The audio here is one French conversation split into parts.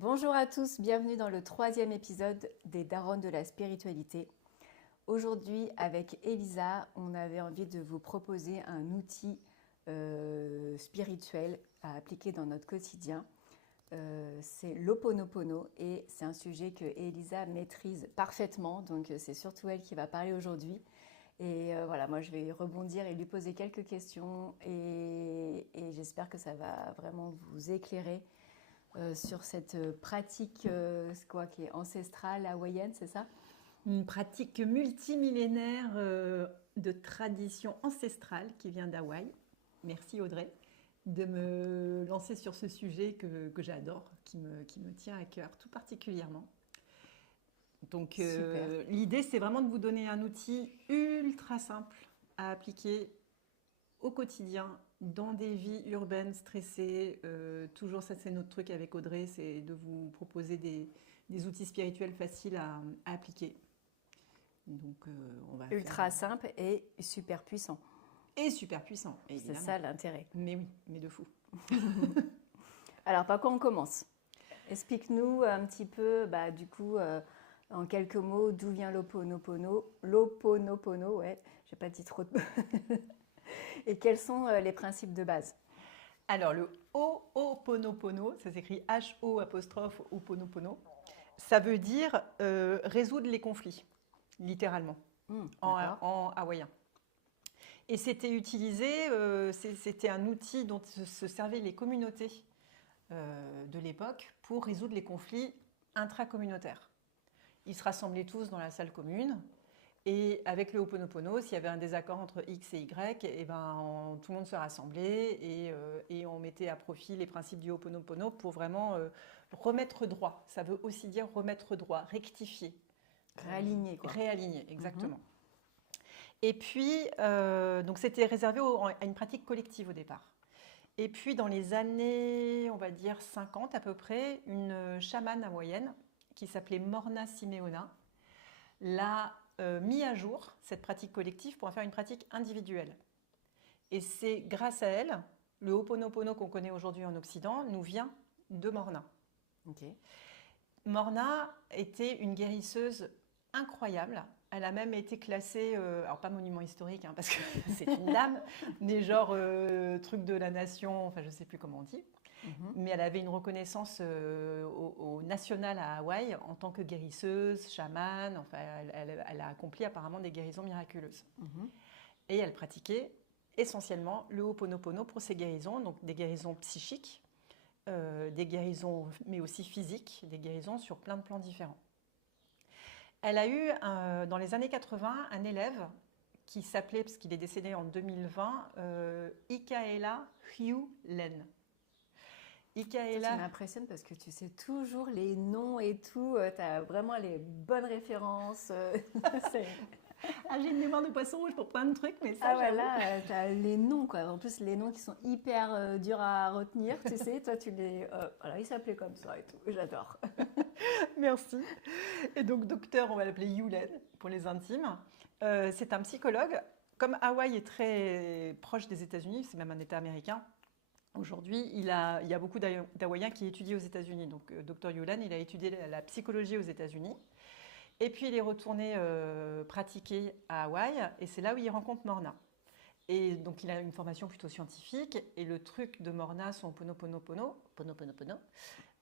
Bonjour à tous, bienvenue dans le troisième épisode des Daronnes de la spiritualité. Aujourd'hui, avec Elisa, on avait envie de vous proposer un outil spirituel à appliquer dans notre quotidien. C'est l'Ho'oponopono et c'est un sujet que Elisa maîtrise parfaitement, donc c'est surtout elle qui va parler aujourd'hui. Et voilà, moi je vais rebondir et lui poser quelques questions et j'espère que ça va vraiment vous éclairer sur cette pratique qui est ancestrale hawaïenne, c'est ça? Une pratique multimillénaire de tradition ancestrale qui vient d'Hawaï. Merci Audrey de me lancer sur ce sujet que j'adore, qui me tient à cœur tout particulièrement. Donc Super. l'idée c'est vraiment de vous donner un outil ultra simple à appliquer au quotidien dans des vies urbaines stressées. Toujours ça c'est notre truc avec Audrey, c'est de vous proposer des outils spirituels faciles à appliquer. Donc, on va faire. Ultra simple et super puissant. Et super puissant, C'est évidemment. ça l'intérêt. Mais oui, mais de fou. Alors, par quoi on commence? Explique-nous un petit peu, du coup, en quelques mots, d'où vient l'Ho'oponopono. L'Ho'oponopono, ouais, j'ai pas dit trop de... Et quels sont les principes de base? Alors, le Ho'oponopono, ça s'écrit H-O apostrophe Oponopono. Ça veut dire résoudre les conflits, littéralement, D'accord. en hawaïen. Et c'était utilisé, c'était un outil dont se servaient les communautés de l'époque pour résoudre les conflits intracommunautaires. Ils se rassemblaient tous dans la salle commune. Et avec le Ho'oponopono, s'il y avait un désaccord entre X et Y, et ben, tout le monde se rassemblait et on mettait à profit les principes du Ho'oponopono pour vraiment remettre droit. Ça veut aussi dire remettre droit, rectifier. Réaligné, quoi. Réaligner, exactement. Et puis, donc c'était réservé à une pratique collective au départ. Et puis, dans les années, on va dire 50 à peu près, une chamane hawaïenne qui s'appelait Morna Simeona l'a mis à jour, cette pratique collective, pour en faire une pratique individuelle. Et c'est grâce à elle, le Ho'oponopono qu'on connaît aujourd'hui en Occident nous vient de Morna. Ok. Morna était une guérisseuse incroyable. Elle a même été classée, alors pas monument historique, hein, parce que c'est une dame, mais genre truc de la nation, enfin je ne sais plus comment on dit. Mais elle avait une reconnaissance au national à Hawaï en tant que guérisseuse, chamane. Enfin, elle a accompli apparemment des guérisons miraculeuses. Et elle pratiquait essentiellement le Ho'oponopono pour ses guérisons, donc des guérisons psychiques, des guérisons mais aussi physiques, des guérisons sur plein de plans différents. Elle a eu, dans les années 80, un élève qui s'appelait, parce qu'il est décédé en 2020, Ikaela Hugh Len. Ça, tu m'impressionnes parce que tu sais toujours les noms et tout. Tu as vraiment les bonnes références. Ah, j'ai une mémoire de poisson rouge pour plein de trucs, mais ça, Ah ouais, là, tu as les noms, quoi. En plus, les noms qui sont hyper durs à retenir, tu sais. Toi, tu les... voilà, il s'appelait comme ça et tout. J'adore. merci. Et donc, docteur, on va l'appeler Yulen pour les intimes. C'est un psychologue. Comme Hawaï est très proche des États-Unis, c'est même un État américain, aujourd'hui, il y a beaucoup d'Hawaïens qui étudient aux États-Unis. Donc, docteur Yulen, il a étudié la psychologie aux États-Unis. Et puis, il est retourné pratiquer à Hawaï. Et c'est là où il rencontre Morna. Et donc, il a une formation plutôt scientifique. Et le truc de Morna, son Ponoponopono,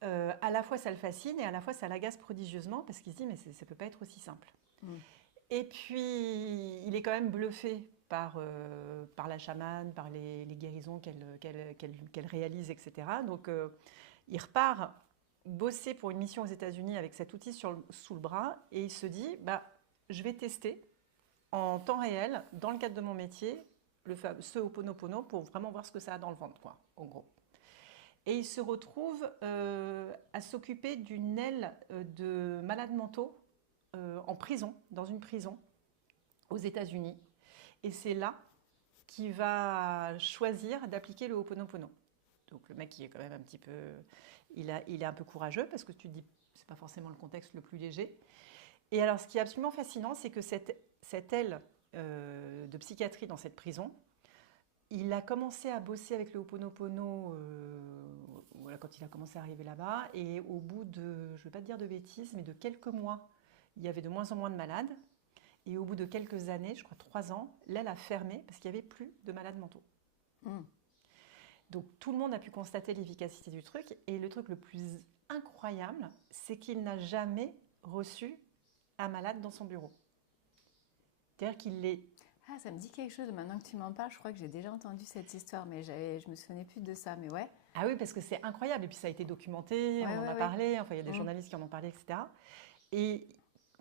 à la fois ça le fascine et à la fois ça l'agace prodigieusement parce qu'il se dit mais ça ne peut pas être aussi simple. Et puis, il est quand même bluffé par la chamane, par les guérisons qu'elle réalise, etc. Donc, il repart bosser pour une mission aux États-Unis avec cet outil sous le bras et il se dit je vais tester en temps réel, dans le cadre de mon métier, ce Ho'oponopono pour vraiment voir ce que ça a dans le ventre, quoi, en gros. Et il se retrouve à s'occuper d'une aile de malades mentaux en prison, dans une prison aux États-Unis. Et c'est là qu'il va choisir d'appliquer le Ho'oponopono. Donc le mec, il est quand même un petit peu... Il est un peu courageux parce que tu te dis, c'est pas forcément le contexte le plus léger. Et alors, ce qui est absolument fascinant, c'est que cette aile de psychiatrie dans cette prison il a commencé à bosser avec le Ho'oponopono voilà, quand il a commencé à arriver là-bas. Et au bout de, je ne vais pas te dire de bêtises, mais de quelques mois, il y avait de moins en moins de malades. Et au bout de quelques années, je crois 3 ans, l'aile a fermé parce qu'il n'y avait plus de malades mentaux. Mm. Donc tout le monde a pu constater l'efficacité du truc. Et le truc le plus incroyable, c'est qu'il n'a jamais reçu un malade dans son bureau. C'est-à-dire qu'il est... Ah, ça me dit quelque chose, maintenant que tu m'en parles, je crois que j'ai déjà entendu cette histoire, mais je me souvenais plus de ça, mais ouais. Ah oui, parce que c'est incroyable. Et puis ça a été documenté, Ouais, on en ouais, a ouais. parlé, enfin il y a des Mm. journalistes qui en ont parlé, etc. Et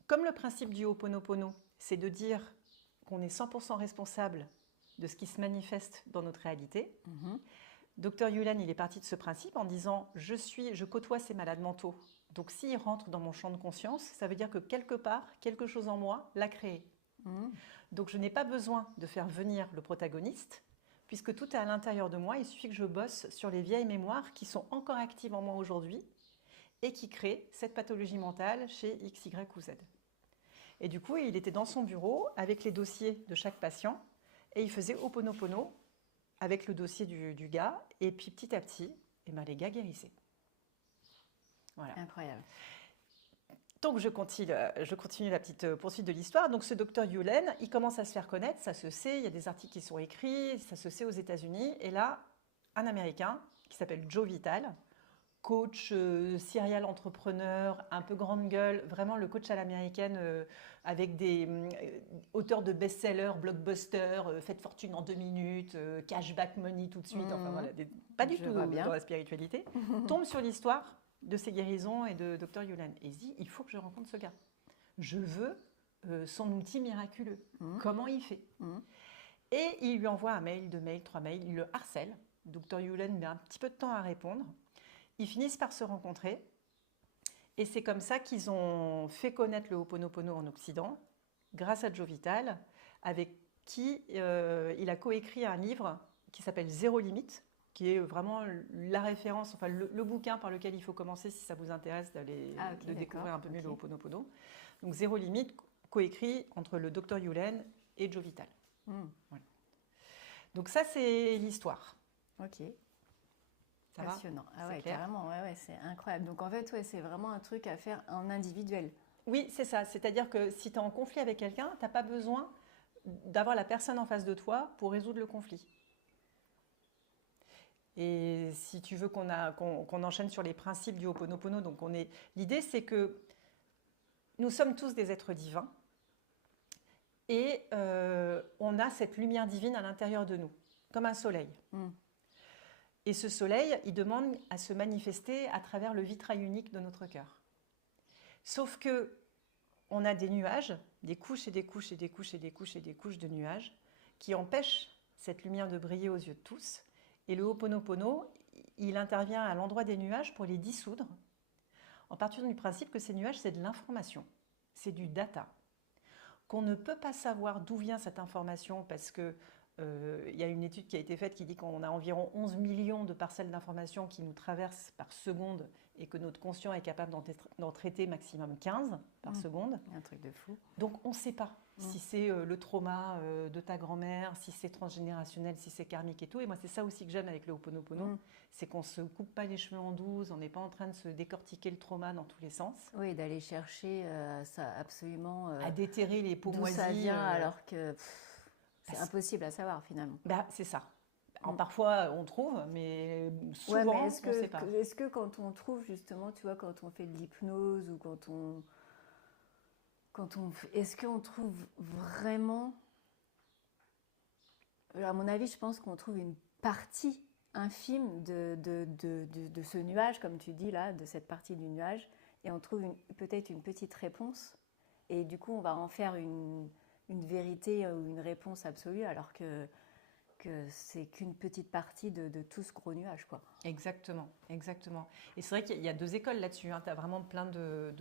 comme le principe du Ho'oponopono, c'est de dire qu'on est 100% responsable de ce qui se manifeste dans notre réalité, Mhm. Dr Yulen, il est parti de ce principe en disant je côtoie ces malades mentaux. Donc s'ils rentrent dans mon champ de conscience, ça veut dire que quelque part, quelque chose en moi l'a créé. Mm. Donc je n'ai pas besoin de faire venir le protagoniste, puisque tout est à l'intérieur de moi. Il suffit que je bosse sur les vieilles mémoires qui sont encore actives en moi aujourd'hui et qui créent cette pathologie mentale chez X, Y ou Z. Et du coup, il était dans son bureau avec les dossiers de chaque patient et il faisait Ho'oponopono avec le dossier du gars. Et puis petit à petit, eh ben, les gars guérissaient. Voilà. Incroyable. Donc je continue la petite poursuite de l'histoire. Donc ce docteur Yulen, il commence à se faire connaître, ça se sait, il y a des articles qui sont écrits, ça se sait aux États-Unis. Et là, un Américain qui s'appelle Joe Vitale, coach, serial entrepreneur, un peu grande gueule, vraiment le coach à l'américaine avec des auteurs de best-sellers, blockbusters, faites fortune en 2 minutes, cashback money tout de suite, enfin voilà, pas du Je tout vois bien. dans la spiritualité, tombe sur l'histoire de ses guérisons et de Dr Yulen. Et il se dit, il faut que je rencontre ce gars. Je veux son outil miraculeux. Comment il fait? Et il lui envoie un mail, 2 mails, 3 mails, il le harcèle. Dr Yulen met un petit peu de temps à répondre. Ils finissent par se rencontrer. Et c'est comme ça qu'ils ont fait connaître le Ho'oponopono en Occident, grâce à Joe Vitale, avec qui il a coécrit un livre qui s'appelle Zéro Limite, qui est vraiment la référence, enfin le bouquin par lequel il faut commencer si ça vous intéresse de découvrir un peu mieux le Ho'oponopono. Donc Zéro Limite, coécrit entre le Dr Yulen et Joe Vitale. Voilà. Donc ça, c'est l'histoire. Ok. Ça passionnant. Va ah ouais, clair carrément, ouais, c'est incroyable. Donc en fait, ouais, c'est vraiment un truc à faire en individuel. Oui, c'est ça. C'est-à-dire que si tu es en conflit avec quelqu'un, tu n'as pas besoin d'avoir la personne en face de toi pour résoudre le conflit. Et si tu veux qu'on enchaîne sur les principes du Ho'oponopono, donc l'idée c'est que nous sommes tous des êtres divins et on a cette lumière divine à l'intérieur de nous, comme un soleil. Et ce soleil, il demande à se manifester à travers le vitrail unique de notre cœur. Sauf que on a des nuages, des couches et des couches et des couches et des couches et des couches de nuages qui empêchent cette lumière de briller aux yeux de tous. Et le Ho'oponopono, il intervient à l'endroit des nuages pour les dissoudre, en partant du principe que ces nuages, c'est de l'information, c'est du data. Qu'on ne peut pas savoir d'où vient cette information parce que y a une étude qui a été faite qui dit qu'on a environ 11 millions de parcelles d'informations qui nous traversent par seconde et que notre conscient est capable d'en traiter maximum 15 par seconde. Un truc de fou. Donc on ne sait pas si c'est le trauma de ta grand-mère, si c'est transgénérationnel, si c'est karmique et tout. Et moi, c'est ça aussi que j'aime avec le Ho'oponopono, c'est qu'on ne se coupe pas les cheveux en 12, on n'est pas en train de se décortiquer le trauma dans tous les sens. Oui, d'aller chercher ça absolument... à déterrer les peaux moisies. D'où ça vient alors que c'est impossible à savoir finalement. Bah, c'est ça. Alors, parfois, on trouve, mais souvent, mais on ne sait pas. Est-ce que quand on trouve justement, tu vois, quand on fait de l'hypnose ou est-ce qu'on trouve vraiment... À mon avis, je pense qu'on trouve une partie infime de ce nuage, comme tu dis là, de cette partie du nuage, et on trouve peut-être une petite réponse, et du coup, on va en faire une vérité ou une réponse absolue, alors que c'est qu'une petite partie de tout ce gros nuage, quoi. Exactement, exactement. Et c'est vrai qu'il y a 2 écoles là-dessus. Tu as vraiment plein de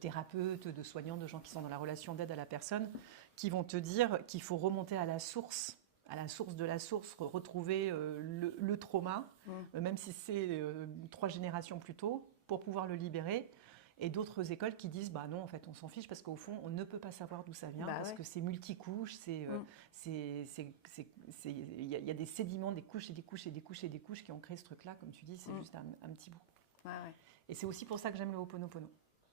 thérapeutes, de soignants, de gens qui sont dans la relation d'aide à la personne, qui vont te dire qu'il faut remonter à la source de la source, retrouver le trauma, même si c'est 3 générations plus tôt, pour pouvoir le libérer. Et d'autres écoles qui disent, bah non, en fait, on s'en fiche parce qu'au fond, on ne peut pas savoir d'où ça vient, parce que c'est multicouche, il y a des sédiments, des couches et des couches et des couches et des couches qui ont créé ce truc-là, comme tu dis, c'est juste un petit bout. Et c'est aussi pour ça que j'aime le Ho'oponopono.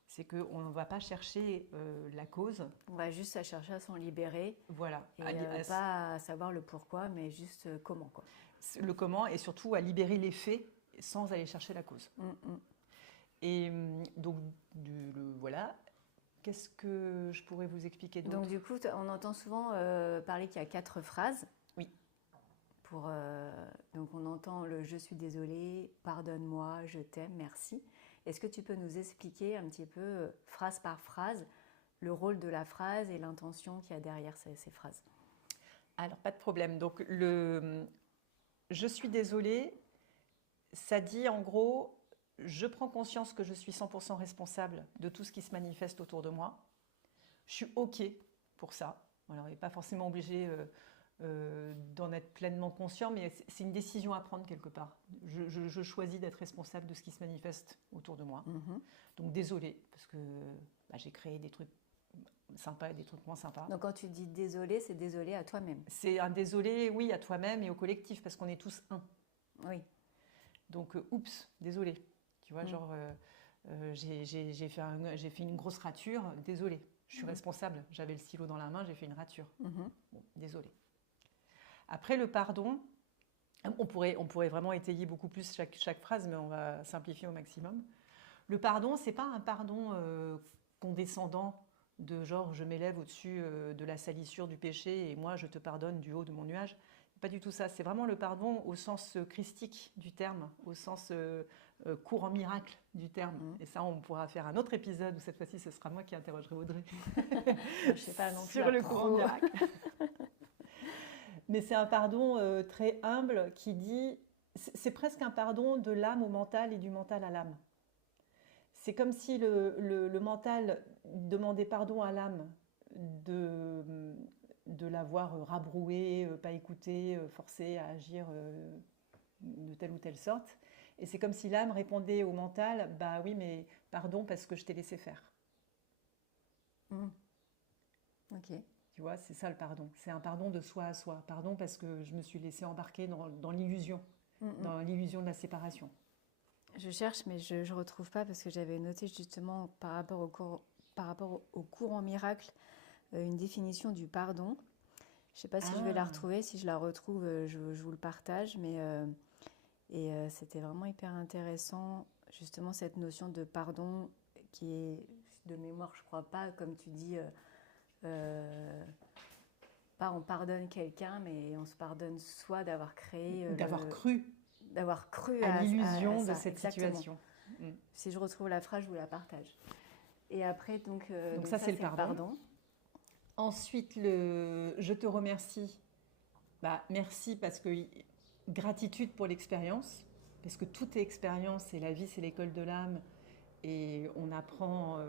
C'est qu'on ne va pas chercher la cause. On va juste chercher à s'en libérer. Voilà. Et pas à savoir le pourquoi, mais juste comment, quoi. Le comment, et surtout à libérer les faits sans aller chercher la cause. Et donc, voilà. Qu'est-ce que je pourrais vous expliquer d'autre? Donc, du coup, on entend souvent parler qu'il y a 4 phrases. Oui. Donc, on entend le « je suis désolée »,« pardonne-moi »,« je t'aime »,« merci ». Est-ce que tu peux nous expliquer un petit peu, phrase par phrase, le rôle de la phrase et l'intention qu'il y a derrière ces phrases? Alors, pas de problème. Donc, le « je suis désolée », ça dit en gros, je prends conscience que je suis 100% responsable de tout ce qui se manifeste autour de moi. Je suis OK pour ça. Alors, on n'est pas forcément obligé d'en être pleinement conscient, mais c'est une décision à prendre quelque part. Je choisis d'être responsable de ce qui se manifeste autour de moi. Donc, désolée, parce que j'ai créé des trucs sympas et des trucs moins sympas. Donc, quand tu dis désolé, c'est désolé à toi-même. C'est un désolé, oui, à toi-même et au collectif, parce qu'on est tous un. Oui. Donc, oups, désolé. Tu vois, genre, j'ai fait une grosse rature, désolé. Je suis responsable. J'avais le stylo dans la main, j'ai fait une rature. Bon, désolé. Après, le pardon, on pourrait vraiment étayer beaucoup plus chaque phrase, mais on va simplifier au maximum. Le pardon, c'est pas un pardon condescendant, de genre je m'élève au-dessus de la salissure du péché et moi je te pardonne du haut de mon nuage. Pas du tout ça. C'est vraiment le pardon au sens christique du terme, au sens courant miracle du terme. Et ça, on pourra faire un autre épisode où cette fois-ci, ce sera moi qui interrogerai Audrey. Je sais pas non plus sur le courant miracle. Mais c'est un pardon très humble qui dit, c'est presque un pardon de l'âme au mental et du mental à l'âme. C'est comme si le mental demandait pardon à l'âme de l'avoir rabroué, pas écouté, forcé à agir de telle ou telle sorte. Et c'est comme si l'âme répondait au mental, bah oui, mais pardon parce que je t'ai laissé faire. Ok. Tu vois, c'est ça le pardon. C'est un pardon de soi à soi. Pardon parce que je me suis laissée embarquer dans l'illusion, dans l'illusion de la séparation. Je cherche, mais je ne retrouve pas parce que j'avais noté justement par rapport au courant miracle une définition du pardon. Je ne sais pas si je vais la retrouver. Si je la retrouve, je vous le partage. Et c'était vraiment hyper intéressant, justement, cette notion de pardon qui est, de mémoire, je ne crois pas, comme tu dis, pas on pardonne quelqu'un, mais on se pardonne soi d'avoir créé... D'avoir cru à l'illusion de ça, cette situation. Si je retrouve la phrase, je vous la partage. Et après, donc ça, c'est le pardon. Ensuite, je te remercie. Merci parce que gratitude pour l'expérience, parce que toute expérience, et la vie, c'est l'école de l'âme, et on apprend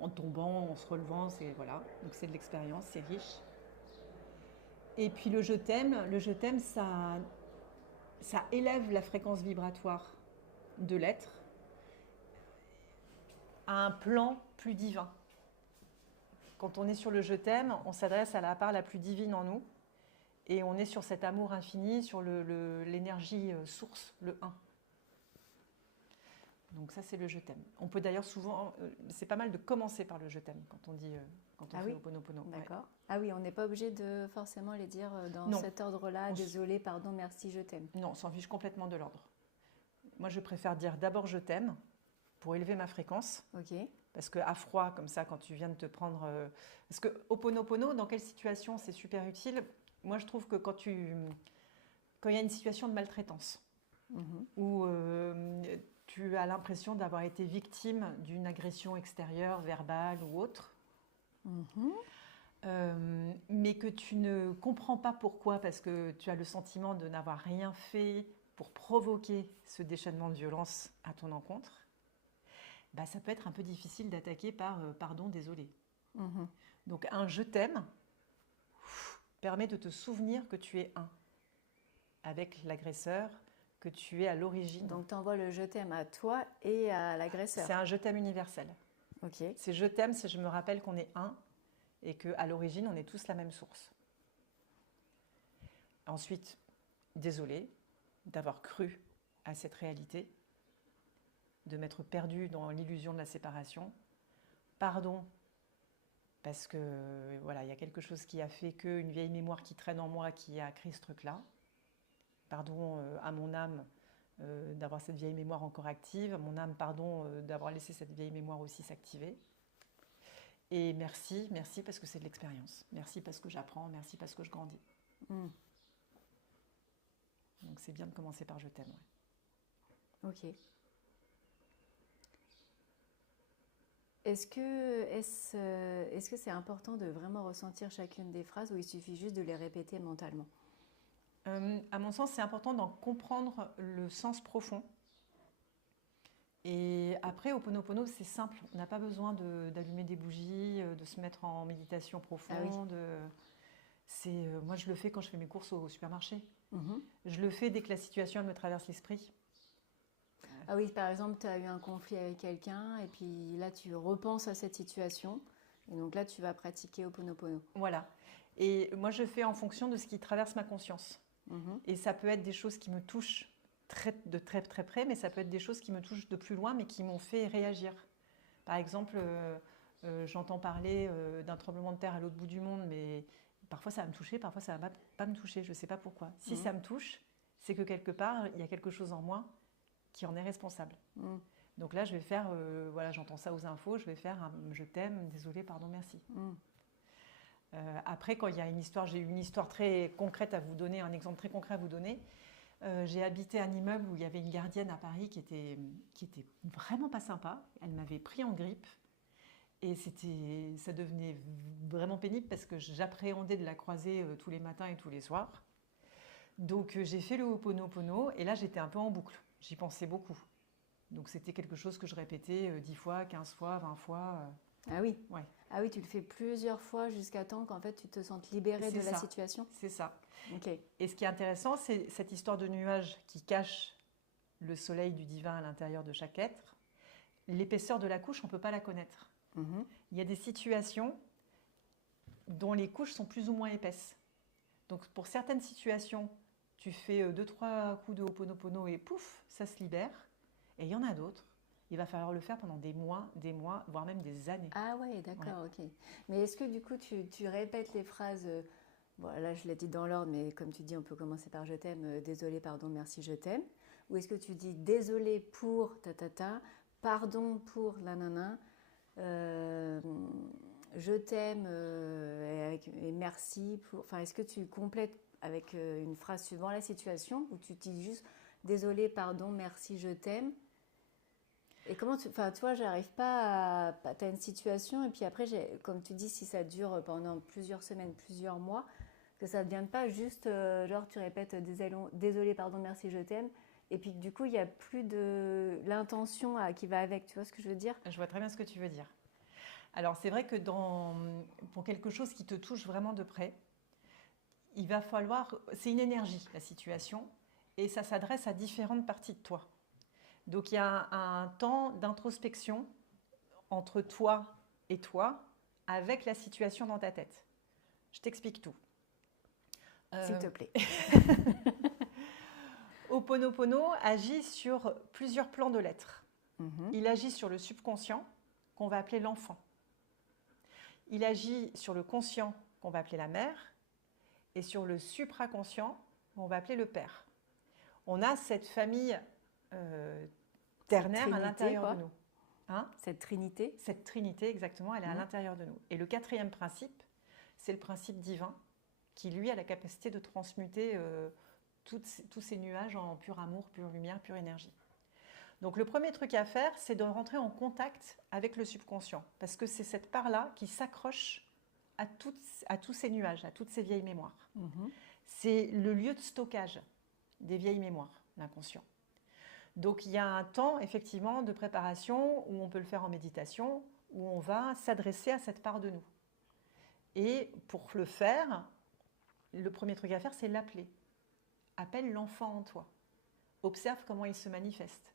en tombant, en se relevant, voilà. Donc c'est de l'expérience, c'est riche. Et puis le je t'aime, ça élève la fréquence vibratoire de l'être à un plan plus divin. Quand on est sur le je t'aime, on s'adresse à la part la plus divine en nous et on est sur cet amour infini, sur l'énergie source, le 1. Donc ça, c'est le je t'aime. On peut d'ailleurs souvent, c'est pas mal de commencer par le je t'aime quand on dit, quand on fait Ho'oponopono. D'accord. Ouais. Ah oui, on n'est pas obligé de forcément les dire dans cet ordre-là. Désolé, pardon, merci, je t'aime. Non, on s'en fiche complètement de l'ordre. Moi, je préfère dire d'abord je t'aime pour élever ma fréquence. Ok. Parce qu'à froid, comme ça, quand tu viens de te prendre... Parce que Ho'oponopono, dans quelle situation c'est super utile? Moi, je trouve que quand il y a une situation de maltraitance, où tu as l'impression d'avoir été victime d'une agression extérieure, verbale ou autre, mais que tu ne comprends pas pourquoi, parce que tu as le sentiment de n'avoir rien fait pour provoquer ce déchaînement de violence à ton encontre, ça peut être un peu difficile d'attaquer par pardon, désolé. Donc un je t'aime permet de te souvenir que tu es un avec l'agresseur, que tu es à l'origine. Donc, tu envoies le je t'aime à toi et à l'agresseur. C'est un je t'aime universel. Ok. C'est je t'aime, c'est je me rappelle qu'on est un et qu'à l'origine, on est tous la même source. Ensuite, désolé d'avoir cru à cette réalité, de m'être perdue dans l'illusion de la séparation. Pardon, parce que voilà, il y a quelque chose qui a fait qu'une vieille mémoire qui traîne en moi qui a créé ce truc-là. Pardon à mon âme d'avoir cette vieille mémoire encore active. Mon âme, pardon d'avoir laissé cette vieille mémoire aussi s'activer. Et merci, merci parce que c'est de l'expérience. Merci parce que j'apprends, merci parce que je grandis. Mm. Donc c'est bien de commencer par je t'aime. Ouais. Ok. Est-ce que c'est important de vraiment ressentir chacune des phrases ou il suffit juste de les répéter mentalement? À mon sens, c'est important d'en comprendre le sens profond. Et après, Ho'oponopono, c'est simple. On n'a pas besoin d'allumer des bougies, de se mettre en méditation profonde. Moi, je le fais quand je fais mes courses au supermarché. Je le fais dès que la situation elle me traverse l'esprit. Ah oui, par exemple, tu as eu un conflit avec quelqu'un et puis là, tu repenses à cette situation et donc là, tu vas pratiquer Ho'oponopono. Voilà. Et moi, je fais en fonction de ce qui traverse ma conscience. Et ça peut être des choses qui me touchent de très très près, mais ça peut être des choses qui me touchent de plus loin, mais qui m'ont fait réagir. Par exemple, j'entends parler d'un tremblement de terre à l'autre bout du monde, mais parfois ça va me toucher, parfois ça va pas me toucher, je ne sais pas pourquoi. Si ça me touche, c'est que quelque part, il y a quelque chose en moi qui en est responsable. Donc là, je vais faire, voilà, j'entends ça aux infos, je vais faire un je t'aime, désolé, pardon, merci. Après, quand il y a une histoire, j'ai une histoire très concrète à vous donner, un exemple très concret à vous donner. J'ai habité un immeuble où il y avait une gardienne à Paris qui était vraiment pas sympa. Elle m'avait pris en grippe et ça devenait vraiment pénible parce que j'appréhendais de la croiser tous les matins et tous les soirs. Donc j'ai fait le Ho'oponopono et là j'étais un peu en boucle. J'y pensais beaucoup. Donc c'était quelque chose que je répétais 10 fois, 15 fois, 20 fois. Ah oui. Ouais. Ah oui, tu le fais plusieurs fois jusqu'à temps qu'en fait tu te sentes libérée de la situation. C'est ça. Okay. Et ce qui est intéressant, c'est cette histoire de nuage qui cache le soleil du divin à l'intérieur de chaque être. L'épaisseur de la couche, on ne peut pas la connaître. Il y a des situations dont les couches sont plus ou moins épaisses. Donc pour certaines situations, tu fais 2-3 coups de Ho'oponopono et pouf, ça se libère. Et il y en a d'autres. Il va falloir le faire pendant des mois, voire même des années. Ah ouais, d'accord, ok. Mais est-ce que du coup, tu répètes les phrases, bon là je l'ai dit dans l'ordre, mais comme tu dis, on peut commencer par je t'aime, désolé, pardon, merci, je t'aime. Ou est-ce que tu dis désolé pour ta, pardon pour la nana, je t'aime et merci pour... Enfin, est-ce que tu complètes avec une phrase suivant la situation ou tu dis juste désolé, pardon, merci, je t'aime? Et comment tu... Enfin, tu vois, j'arrive pas à... Tu as une situation et puis après, comme tu dis, si ça dure pendant plusieurs semaines, plusieurs mois, que ça ne devienne pas juste, genre, tu répètes désolé, pardon, merci, je t'aime. Et puis du coup, il n'y a plus de l'intention qui va avec. Tu vois ce que je veux dire? Je vois très bien ce que tu veux dire. Alors, c'est vrai que pour quelque chose qui te touche vraiment de près, il va falloir... C'est une énergie, la situation, et ça s'adresse à différentes parties de toi. Donc il y a un temps d'introspection entre toi et toi avec la situation dans ta tête. Je t'explique tout. S'il te plaît. Ho'oponopono agit sur plusieurs plans de l'être. Il agit sur le subconscient qu'on va appeler l'enfant. Il agit sur le conscient qu'on va appeler la mère et sur le supraconscient qu'on va appeler le père. On a cette famille ternaire à l'intérieur de nous. Cette trinité. Cette trinité, exactement, elle est à l'intérieur de nous. Et le quatrième principe, c'est le principe divin qui, lui, a la capacité de transmuter tous ces nuages en pur amour, pure lumière, pure énergie. Donc le premier truc à faire, c'est de rentrer en contact avec le subconscient, parce que c'est cette part-là qui s'accroche à tous ces nuages, à toutes ces vieilles mémoires. C'est le lieu de stockage des vieilles mémoires, l'inconscient. Donc il y a un temps effectivement de préparation où on peut le faire en méditation, où on va s'adresser à cette part de nous. Et pour le faire, le premier truc à faire, c'est l'appeler. Appelle l'enfant en toi. observe comment il se manifeste.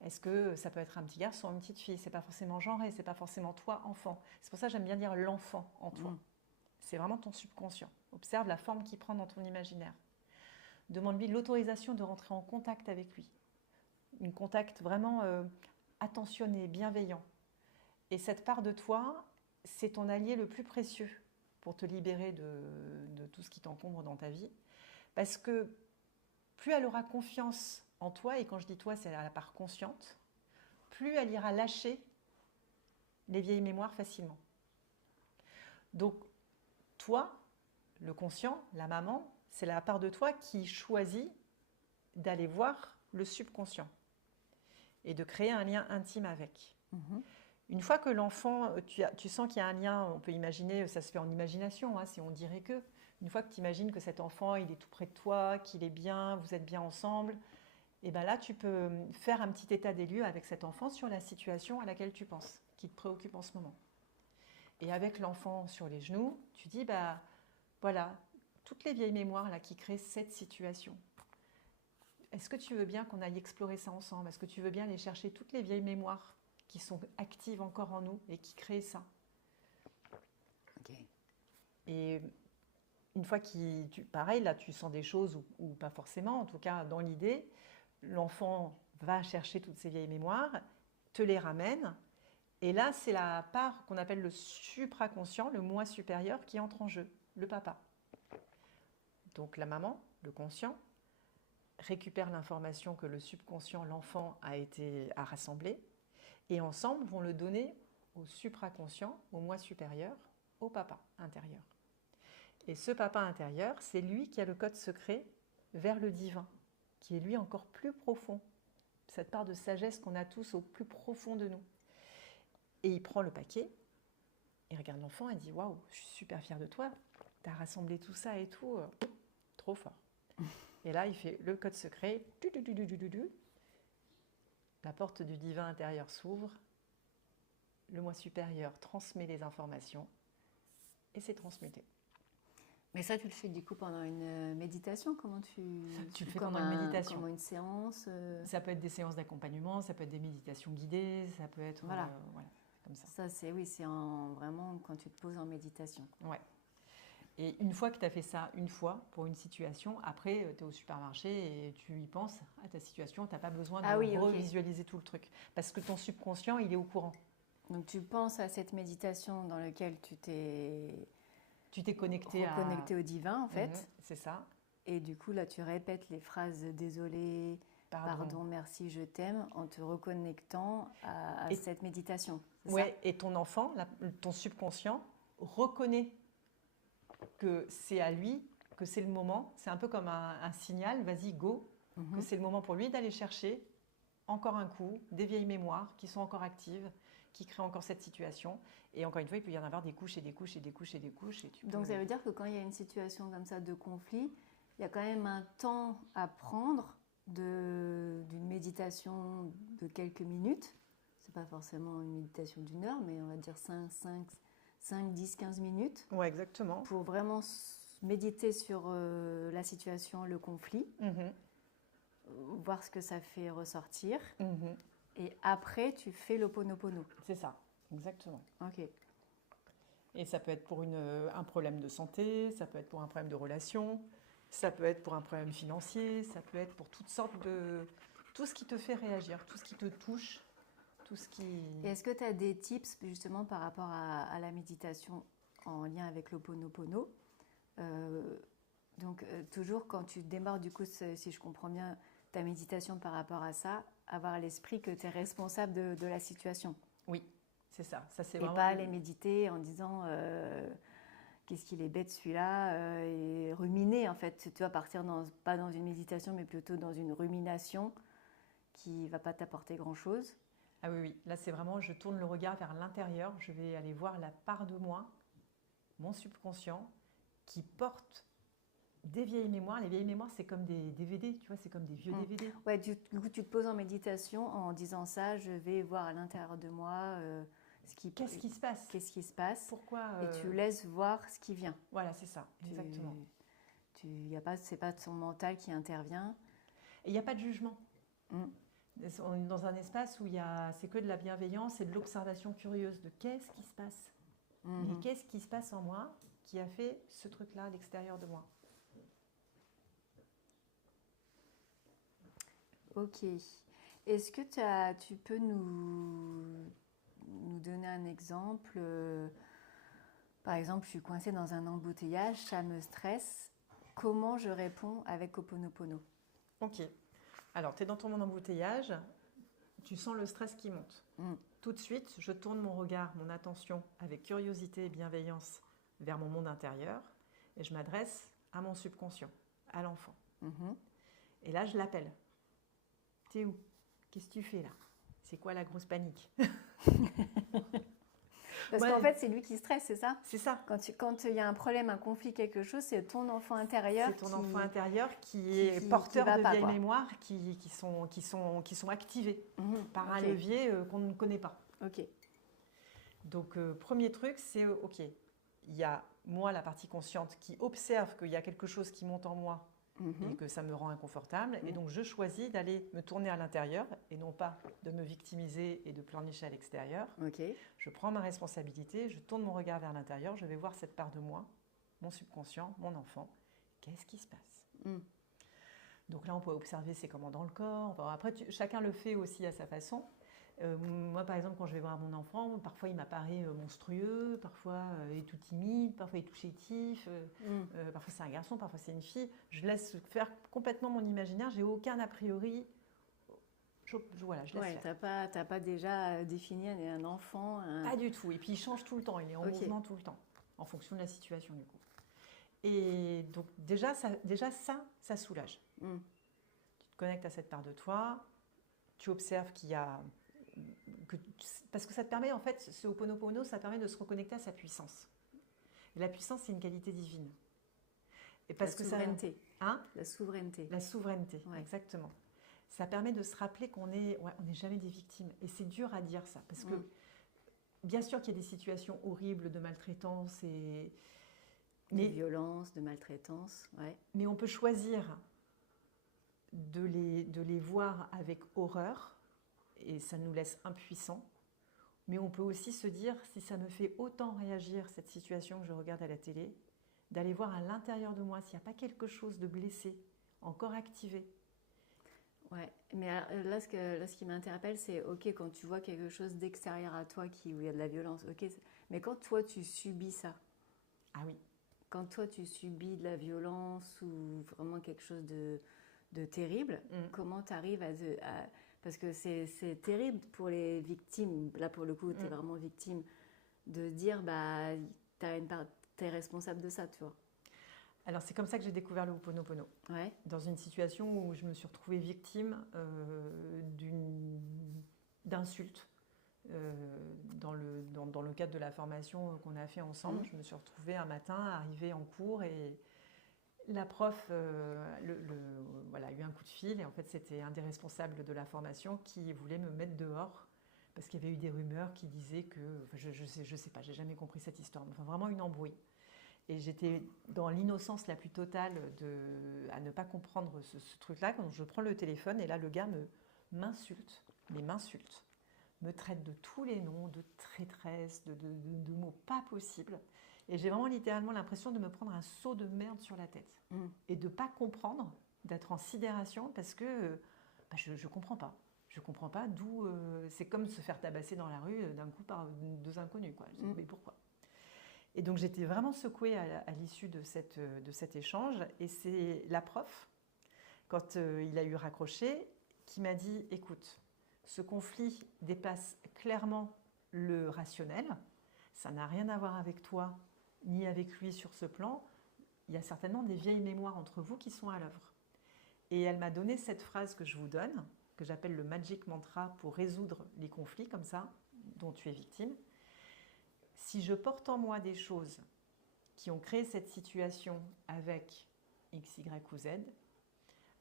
Est-ce que ça peut être un petit garçon, une petite fille? C'est pas forcément genré, c'est pas forcément toi, enfant. C'est pour ça que j'aime bien dire l'enfant en toi. C'est vraiment ton subconscient. Observe la forme qu'il prend dans ton imaginaire. Demande-lui l'autorisation de rentrer en contact avec lui. Un contact vraiment attentionné, bienveillant. Et cette part de toi, c'est ton allié le plus précieux pour te libérer de tout ce qui t'encombre dans ta vie. Parce que plus elle aura confiance en toi, et quand je dis toi, c'est la part consciente, plus elle ira lâcher les vieilles mémoires facilement. Donc, toi, le conscient, la maman, c'est la part de toi qui choisit d'aller voir le subconscient et de créer un lien intime avec. Une fois que l'enfant, tu sens qu'il y a un lien, on peut imaginer, ça se fait en imagination, hein, si on dirait que, une fois que tu imagines que cet enfant, il est tout près de toi, qu'il est bien, vous êtes bien ensemble, et bien là, tu peux faire un petit état des lieux avec cet enfant sur la situation à laquelle tu penses, qui te préoccupe en ce moment. Et avec l'enfant sur les genoux, tu dis, bah voilà, toutes les vieilles mémoires là, qui créent cette situation. Est-ce que tu veux bien qu'on aille explorer ça ensemble? Est-ce que tu veux bien aller chercher toutes les vieilles mémoires qui sont actives encore en nous et qui créent ça? Et une fois pareil, là, tu sens des choses ou pas forcément, en tout cas dans l'idée, l'enfant va chercher toutes ces vieilles mémoires, te les ramène, et là, c'est la part qu'on appelle le supraconscient, le moi supérieur, qui entre en jeu, le papa. Donc la maman, le conscient, récupère l'information que le subconscient, l'enfant, a rassemblée, et ensemble vont le donner au supraconscient, au moi supérieur, au papa intérieur. Et ce papa intérieur, c'est lui qui a le code secret vers le divin, qui est lui encore plus profond, cette part de sagesse qu'on a tous au plus profond de nous. Et il prend le paquet, il regarde l'enfant et dit « Waouh, je suis super fière de toi, tu as rassemblé tout ça et tout, trop fort. » Et là, il fait le code secret, la porte du divin intérieur s'ouvre, le moi supérieur transmet les informations et c'est transmuté. Mais ça, tu le fais du coup pendant une méditation? Comment tu le fais pendant une méditation. Comme une séance Ça peut être des séances d'accompagnement, ça peut être des méditations guidées, ça peut être voilà, comme ça. Ça, c'est vraiment quand tu te poses en méditation. Ouais. Et une fois que tu as fait ça une fois pour une situation, après, tu es au supermarché et tu y penses à ta situation, tu n'as pas besoin de revisualiser tout le truc. Parce que ton subconscient, il est au courant. Donc tu penses à cette méditation dans laquelle tu t'es connecté au divin, en fait. C'est ça. Et du coup, là, tu répètes les phrases « désolé »,« pardon, merci, je t'aime » en te reconnectant à cette méditation. Oui, et ton enfant, ton subconscient, reconnaît que c'est à lui, que c'est le moment. C'est un peu comme un signal, vas-y, go, que c'est le moment pour lui d'aller chercher encore un coup des vieilles mémoires qui sont encore actives, qui créent encore cette situation. Et encore une fois, il peut y en avoir des couches et des couches et des couches et des couches. Donc ça veut dire que quand il y a une situation comme ça de conflit, il y a quand même un temps à prendre d'une méditation de quelques minutes. Ce n'est pas forcément une méditation d'1 heure, mais on va dire 5, 10, 15 minutes. Oui, exactement. Pour vraiment méditer sur la situation, le conflit, voir ce que ça fait ressortir. Et après, tu fais l'Ho'oponopono. C'est ça, exactement. Ok. Et ça peut être pour un problème de santé, ça peut être pour un problème de relation, ça peut être pour un problème financier, ça peut être pour toutes sortes de... Tout ce qui te fait réagir, tout ce qui te touche, tout ce qui... Et est-ce que tu as des tips justement par rapport à la méditation en lien avec l'Ho'oponopono? Donc toujours quand tu démarres du coup, si je comprends bien, ta méditation par rapport à ça, avoir à l'esprit que tu es responsable de la situation. Oui, c'est ça. Et vraiment... pas aller méditer en disant qu'est-ce qu'il est bête celui-là et ruminer en fait. Tu vas partir pas dans une méditation mais plutôt dans une rumination qui ne va pas t'apporter grand-chose. Ah oui. Là c'est vraiment, je tourne le regard vers l'intérieur, je vais aller voir la part de moi, mon subconscient, qui porte des vieilles mémoires. Les vieilles mémoires, c'est comme des DVD, tu vois, c'est comme des vieux DVD. Ouais, du coup, tu te poses en méditation en disant ça, je vais voir à l'intérieur de moi qu'est-ce qui se passe. Qu'est-ce qui se passe. Pourquoi Et tu laisses voir ce qui vient. Voilà, c'est ça, exactement. C'est pas ton mental qui intervient. Et il n'y a pas de jugement. Mm. On est dans un espace où c'est que de la bienveillance et de l'observation curieuse de qu'est-ce qui se passe. Mais qu'est-ce qui se passe en moi qui a fait ce truc-là à l'extérieur de moi? Ok. Est-ce que tu peux nous donner un exemple? Par exemple, je suis coincée dans un embouteillage, ça me stresse. Comment je réponds avec Ho'oponopono? Ok. Alors, tu es dans ton embouteillage, tu sens le stress qui monte. Tout de suite, je tourne mon regard, mon attention, avec curiosité et bienveillance vers mon monde intérieur et je m'adresse à mon subconscient, à l'enfant. Et là, je l'appelle. T'es où? Qu'est-ce que tu fais là? C'est quoi la grosse panique? Parce qu'en fait, c'est lui qui stresse, c'est ça? C'est ça. Quand il y a un problème, un conflit, quelque chose, c'est ton enfant intérieur enfant intérieur qui est porteur de vieilles mémoires qui sont activées par un levier qu'on ne connaît pas. Ok. Donc, premier truc, c'est ok. Il y a moi, la partie consciente, qui observe qu'il y a quelque chose qui monte en moi et que ça me rend inconfortable. Et donc, je choisis d'aller me tourner à l'intérieur et non pas de me victimiser et de pleurnicher à l'extérieur. Okay. Je prends ma responsabilité, je tourne mon regard vers l'intérieur, je vais voir cette part de moi, mon subconscient, mon enfant. Qu'est-ce qui se passe? Donc là, on peut observer c'est comment dans le corps. Enfin, après, chacun le fait aussi à sa façon. Moi, par exemple, quand je vais voir mon enfant, parfois il m'apparaît monstrueux, parfois il est tout timide, parfois il est tout chétif, parfois c'est un garçon, parfois c'est une fille. Je laisse faire complètement mon imaginaire, j'ai aucun a priori. Voilà, je laisse faire. T'as pas déjà défini un enfant Pas du tout. Et puis il change tout le temps, il est en mouvement tout le temps, en fonction de la situation du coup. Et donc déjà ça soulage. Tu te connectes à cette part de toi, tu observes qu'il y a... parce que ça te permet, en fait, ce Ho'oponopono, ça permet de se reconnecter à sa puissance. Et la puissance, c'est une qualité divine. Et parce la souveraineté. La souveraineté. La souveraineté, exactement. Ça permet de se rappeler qu'on n'est jamais des victimes. Et c'est dur à dire ça, parce que bien sûr qu'il y a des situations horribles de maltraitance et... de violence, de maltraitance, mais on peut choisir de les voir avec horreur, et ça nous laisse impuissants. Mais on peut aussi se dire, si ça me fait autant réagir cette situation que je regarde à la télé, d'aller voir à l'intérieur de moi s'il n'y a pas quelque chose de blessé, encore activé. Ouais, mais là, ce qui m'interpelle, c'est ok, quand tu vois quelque chose d'extérieur à toi où il y a de la violence, ok, mais quand toi tu subis ça, ah oui, quand toi tu subis de la violence ou vraiment quelque chose de terrible, comment tu arrives à parce que c'est terrible pour les victimes, là pour le coup tu es vraiment victime, de dire bah t'es responsable de ça, tu vois. Alors c'est comme ça que j'ai découvert le Ho'oponopono. Dans une situation où je me suis retrouvée victime d'insultes. Dans le cadre de la formation qu'on a fait ensemble, je me suis retrouvée un matin arrivée en cours et la prof a eu un coup de fil et en fait c'était un des responsables de la formation qui voulait me mettre dehors parce qu'il y avait eu des rumeurs qui disaient que, je sais pas, j'ai jamais compris cette histoire, enfin vraiment une embrouille. Et j'étais dans l'innocence la plus totale à ne pas comprendre ce truc-là quand je prends le téléphone et là le gars m'insulte, me traite de tous les noms, de traîtresse, de mots pas possibles. Et j'ai vraiment littéralement l'impression de me prendre un seau de merde sur la tête. Et de ne pas comprendre, d'être en sidération parce que je ne comprends pas. Je ne comprends pas d'où... c'est comme se faire tabasser dans la rue d'un coup par deux inconnus, quoi. Mais pourquoi? Et donc j'étais vraiment secouée à l'issue de cet échange. Et c'est la prof, quand il a eu raccroché, qui m'a dit, écoute, ce conflit dépasse clairement le rationnel. Ça n'a rien à voir avec toi, ni avec lui sur ce plan. Il y a certainement des vieilles mémoires entre vous qui sont à l'œuvre. Et elle m'a donné cette phrase que je vous donne, que j'appelle le magic mantra pour résoudre les conflits comme ça, dont tu es victime. Si je porte en moi des choses qui ont créé cette situation avec X, Y ou Z,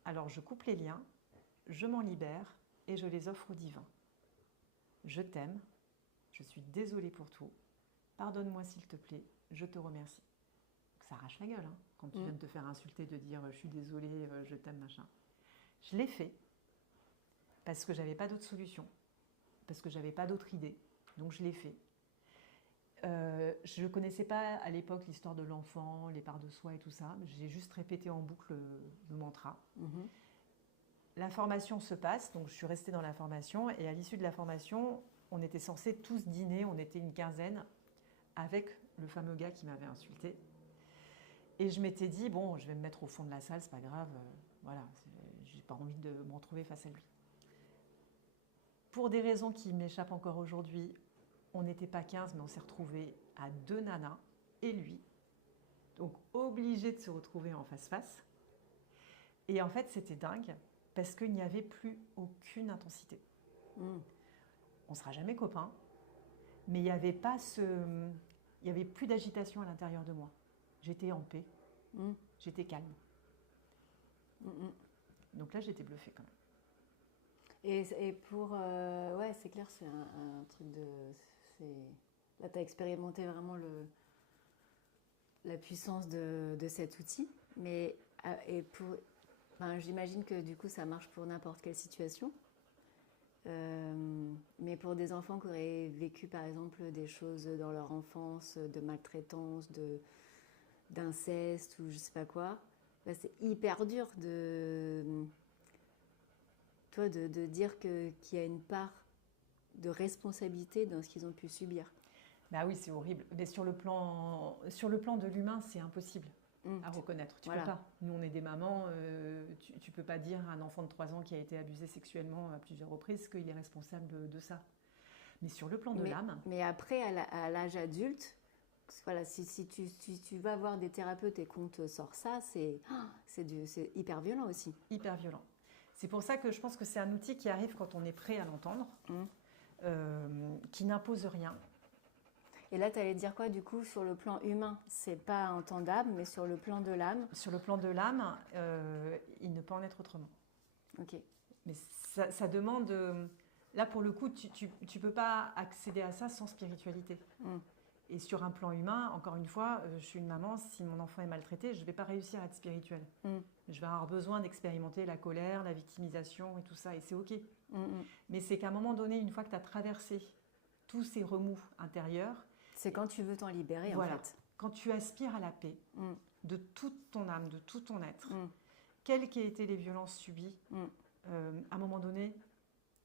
alors je coupe les liens, je m'en libère et je les offre au divin. Je t'aime, je suis désolée pour tout, pardonne-moi s'il te plaît, je te remercie. Ça arrache la gueule quand tu viens de te faire insulter, de dire je suis désolée, je t'aime, machin. Je l'ai fait parce que j'avais pas d'autre solution, parce que j'avais pas d'autre idée. Donc je l'ai fait. Je ne connaissais pas à l'époque l'histoire de l'enfant, les parts de soi et tout ça. J'ai juste répété en boucle le mantra. La formation se passe, donc je suis restée dans la formation. Et à l'issue de la formation, on était censés tous dîner, on était une quinzaine, avec le fameux gars qui m'avait insultée. Et je m'étais dit, bon, je vais me mettre au fond de la salle, c'est pas grave, voilà, j'ai pas envie de me retrouver face à lui. Pour des raisons qui m'échappent encore aujourd'hui, on n'était pas 15, mais on s'est retrouvés à 2 nanas et lui. Donc obligés de se retrouver en face-face. Et en fait, c'était dingue, parce qu'il n'y avait plus aucune intensité. On ne sera jamais copains, mais il n'y avait pas il n'y avait plus d'agitation à l'intérieur de moi. J'étais en paix, j'étais calme. Donc là, j'étais bluffée quand même. Et pour... ouais, c'est clair, c'est un truc de... Là, tu as expérimenté vraiment la puissance de cet outil. Mais enfin, j'imagine que du coup, ça marche pour n'importe quelle situation. Mais pour des enfants qui auraient vécu, par exemple, des choses dans leur enfance, de maltraitance, d'inceste ou je sais pas quoi, bah, c'est hyper dur de dire qu'il y a une part de responsabilité dans ce qu'ils ont pu subir. Bah oui, c'est horrible. Mais sur le plan de l'humain, c'est impossible à reconnaître. Tu peux pas. Nous, on est des mamans. Tu peux pas dire à un enfant de 3 ans qui a été abusé sexuellement à plusieurs reprises qu'il est responsable de ça. Mais sur le plan de l'âme... Mais après, à l'âge adulte, voilà, si tu vas voir des thérapeutes et qu'on te sort ça, c'est hyper violent aussi. Hyper violent. C'est pour ça que je pense que c'est un outil qui arrive quand on est prêt à l'entendre, qui n'impose rien. Et là, tu allais dire quoi, du coup, sur le plan humain? C'est pas entendable, mais sur le plan de l'âme? Sur le plan de l'âme, il ne peut en être autrement. Ok. Mais ça demande... là, pour le coup, tu ne peux pas accéder à ça sans spiritualité. Et sur un plan humain, encore une fois, je suis une maman, si mon enfant est maltraité, je ne vais pas réussir à être spirituelle. Je vais avoir besoin d'expérimenter la colère, la victimisation et tout ça, et c'est OK. Mais c'est qu'à un moment donné, une fois que tu as traversé tous ces remous intérieurs... C'est quand tu veux t'en libérer, voilà, en fait. Quand tu aspires à la paix de toute ton âme, de tout ton être, quelles qu'aient été les violences subies, à un moment donné,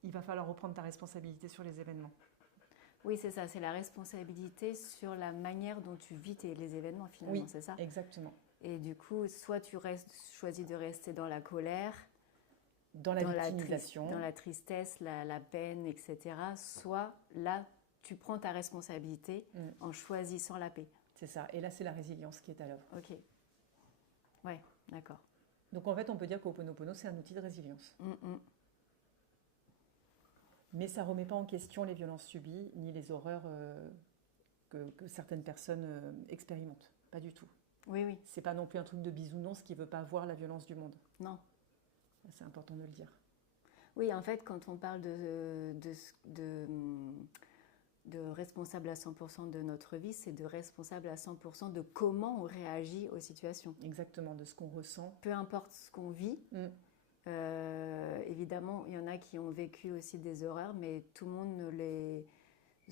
il va falloir reprendre ta responsabilité sur les événements. Oui, c'est ça, c'est la responsabilité sur la manière dont tu vis les événements, finalement, c'est ça? Exactement. Et du coup, soit tu choisis de rester dans la colère, dans la victimisation, dans la tristesse, la peine, etc. Soit là, tu prends ta responsabilité en choisissant la paix. C'est ça, et là c'est la résilience qui est à l'œuvre. Ok, ouais, d'accord. Donc en fait on peut dire qu'Ho'oponopono c'est un outil de résilience. Mais ça ne remet pas en question les violences subies, ni les horreurs que certaines personnes expérimentent. Pas du tout. Oui, oui. C'est pas non plus un truc de bisounours qui ne veut pas voir la violence du monde. Non. C'est important de le dire. Oui, en fait, quand on parle de responsable à 100% de notre vie, c'est de responsable à 100% de comment on réagit aux situations. Exactement, de ce qu'on ressent. Peu importe ce qu'on vit. Évidemment, il y en a qui ont vécu aussi des horreurs, mais tout le monde ne les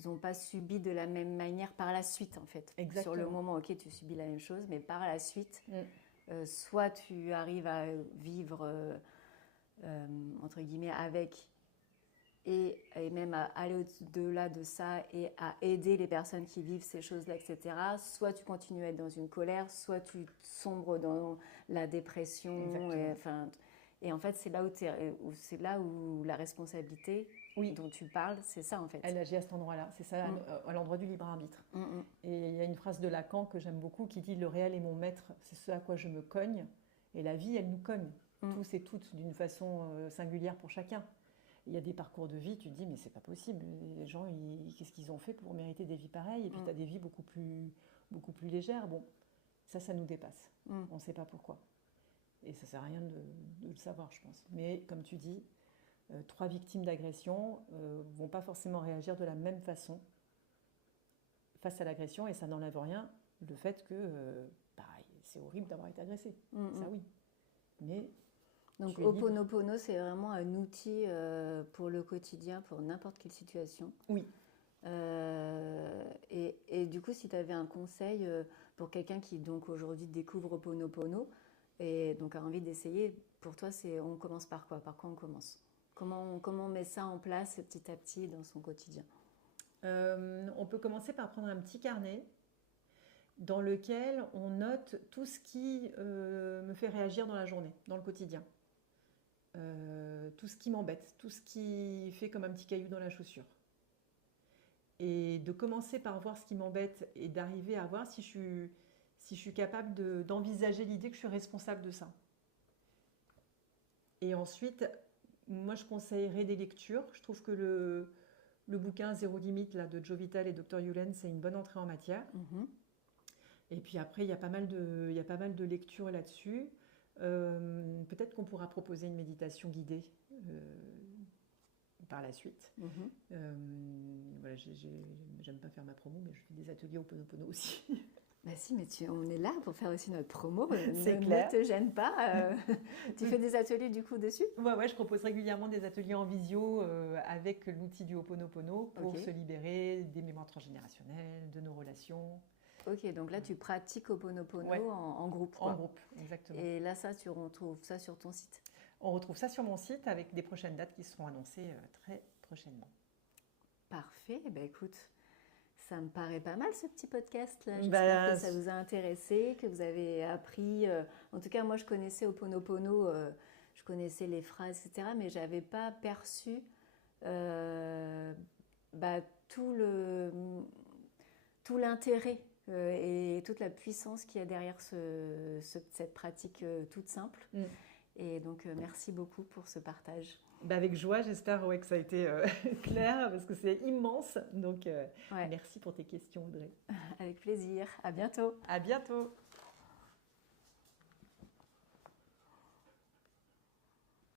ont pas subi de la même manière par la suite, en fait. Exactement. Sur le moment, ok, tu subis la même chose, mais par la suite, soit tu arrives à vivre, entre guillemets, avec, et même à aller au-delà de ça et à aider les personnes qui vivent ces choses-là, etc. Soit tu continues à être dans une colère, soit tu sombres dans la dépression. Et en fait, c'est là où la responsabilité dont tu parles, c'est ça en fait. Elle agit à cet endroit-là, c'est ça, à l'endroit du libre arbitre. Et il y a une phrase de Lacan que j'aime beaucoup qui dit « Le réel est mon maître, c'est ce à quoi je me cogne. » Et la vie, elle nous cogne, tous et toutes, d'une façon singulière pour chacun. Il y a des parcours de vie, tu te dis « Mais c'est pas possible, les gens, qu'est-ce qu'ils ont fait pour mériter des vies pareilles ?» Et puis tu as des vies beaucoup plus légères. Bon, ça nous dépasse. On ne sait pas pourquoi. Et ça ne sert à rien de le savoir, je pense. Mais comme tu dis, 3 victimes d'agression ne vont pas forcément réagir de la même façon face à l'agression, et ça n'enlève rien le fait que c'est horrible d'avoir été agressé. Ça oui. Mais Donc, tu es libre. Ho'oponopono, c'est vraiment un outil pour le quotidien, pour n'importe quelle situation. Oui. Et du coup, si tu avais un conseil pour quelqu'un qui donc aujourd'hui découvre Ho'oponopono et donc a envie d'essayer, pour toi, on commence par quoi? Par quoi on commence? Comment on met ça en place petit à petit dans son quotidien? On peut commencer par prendre un petit carnet dans lequel on note tout ce qui me fait réagir dans la journée, dans le quotidien. Tout ce qui m'embête, tout ce qui fait comme un petit caillou dans la chaussure. Et de commencer par voir ce qui m'embête et d'arriver à voir si je suis capable d'envisager l'idée que je suis responsable de ça. Et ensuite, moi je conseillerais des lectures. Je trouve que le bouquin Zéro limite là, de Joe Vitale et Dr Hewlett, c'est une bonne entrée en matière. Et puis après, il y a pas mal de lectures là-dessus. Peut-être qu'on pourra proposer une méditation guidée par la suite. Voilà, j'aime pas faire ma promo, mais je fais des ateliers Ho'oponopono aussi. Bah si, mais on est là pour faire aussi notre promo. C'est clair. Ne te gêne pas. Tu fais des ateliers du coup dessus? Ouais, je propose régulièrement des ateliers en visio avec l'outil du Ho'oponopono pour se libérer des mémoires transgénérationnelles, de nos relations. Ok, donc là tu pratiques Ho'oponopono en groupe. En groupe, exactement. Et là, tu retrouves ça sur ton site? On retrouve ça sur mon site avec des prochaines dates qui seront annoncées très prochainement. Parfait. Ben écoute, ça me paraît pas mal ce petit podcast là. J'espère que ça vous a intéressé, que vous avez appris. En tout cas, moi je connaissais Ho'oponopono, je connaissais les phrases, etc. Mais j'avais pas perçu tout l'intérêt et toute la puissance qu'il y a derrière cette pratique toute simple. Et donc, merci beaucoup pour ce partage. Avec joie, j'espère que ça a été clair, parce que c'est immense. Donc, merci pour tes questions, Audrey. Avec plaisir. À bientôt. À bientôt.